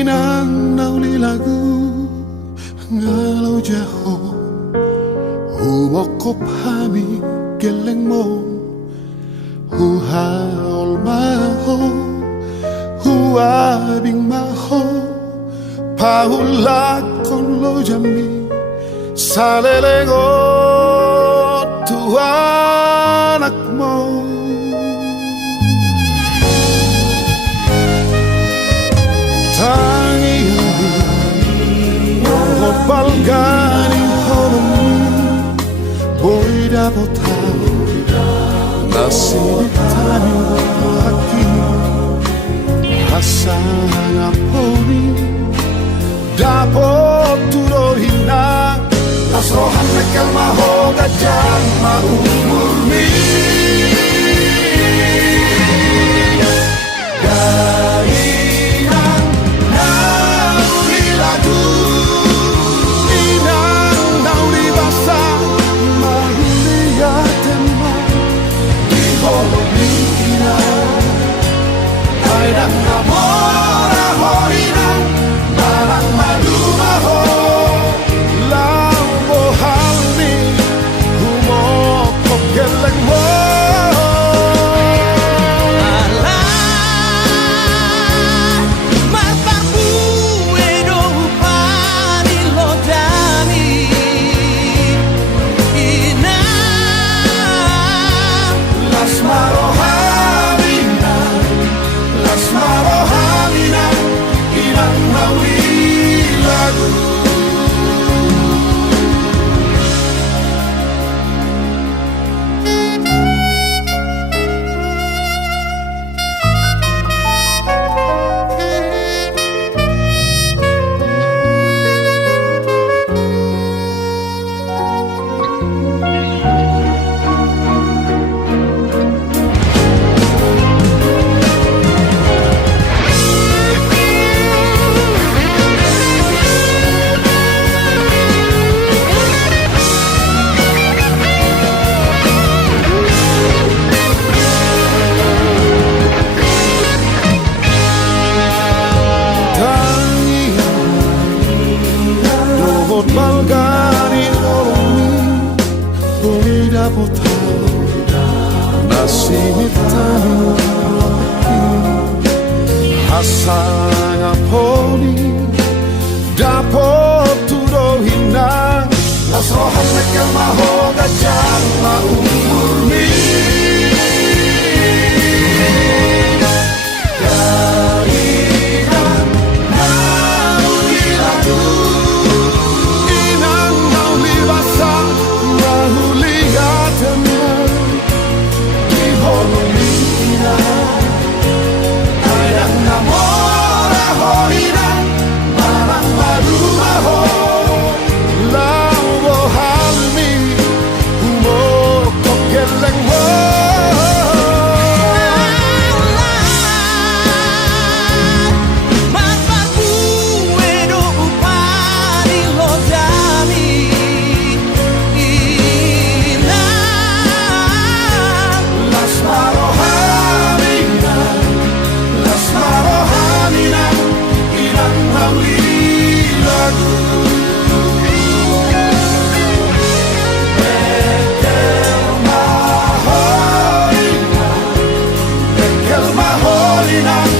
inang nauli lagu ngalau jauh humokop hami geleng mo huhaol maho huabing maho paulat kon lo jami salelego tuanak mo balgani holong boy dapotaw nasinitani haki hasanga poni dapot turohina nasrohan mekelma hoga jama umurmi balgani holong boy dapotaw nasinitani hasanga poni dapot turohina nasrohan mekelma hoga jama umurmi Mahorina